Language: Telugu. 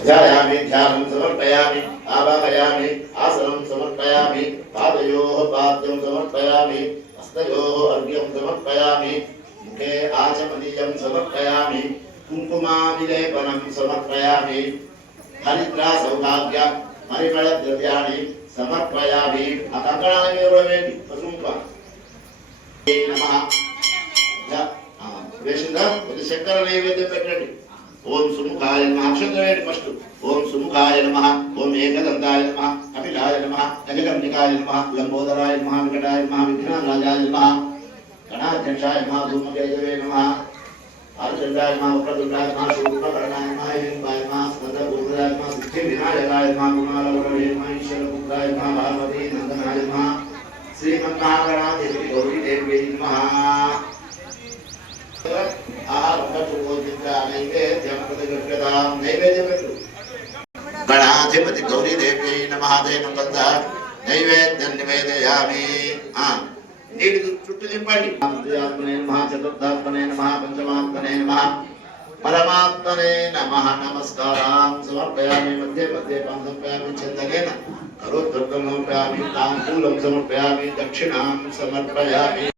ध्यायामि ध्यानं समर्पयामि आवाहयामि आसनं समर्पयामि पादयोः पाद्यं समर्पयामि हस्तयोः अर्घ्यं समर्पयामि मुखे आचमनीयं समर्पयामि कुङ्कुमाविलेपनं समर्पयामि हरिद्रा सौभाग्य परिमलद्रव्याणि समर्पयामि अकङ्कणानि एवढं पशुंपा नमः వేసిందా ఇది చక్కెర నైవేద్యం పెట్టండి ఓం సుముఖాయ నమః అక్షంతరేయండి ఫస్ట్ ఓం సుముఖాయ నమః ఓం ఏకదంతాయ నమః కపిలాయ నమః గజకర్ణికాయ నమః లంబోదరాయ నమః వికటాయ నమః విఘ్నరాజాయ నమః గణాధ్యక్షాయ నమః ధూమకేతవే నమః ఆదిచంద్రాయ నమః వక్రతుండాయ నమః శూర్పకర్ణాయ నమః హిరణ్యాయ నమః స్కందపూర్ణాయ నమః సిద్ధివినాయకాయ నమః కుమారవరవే నమః ఈశ్వరపుత్రాయ నమః పార్వతీ నందనాయ నమః శ్రీమన్నారాయణాదేవి గౌరీదేవి నమః गणाधिपति गौरी देवी नमः नैवेद्यं निवेदयामि नीటి చుట్టూ నింపండి ఆత్మనే నమః చతుర్థాత్మనే నమః పంచమాత్మనే నమః పరమాత్మనే నమః నమస్కారం సమర్పయామి మధ్య మధ్య పాం సమర్పయామి చందనేన కరోద్వర్గం సమర్పయామి తాంబూలం సమర్పయామి దక్షిణాం సమర్పయామి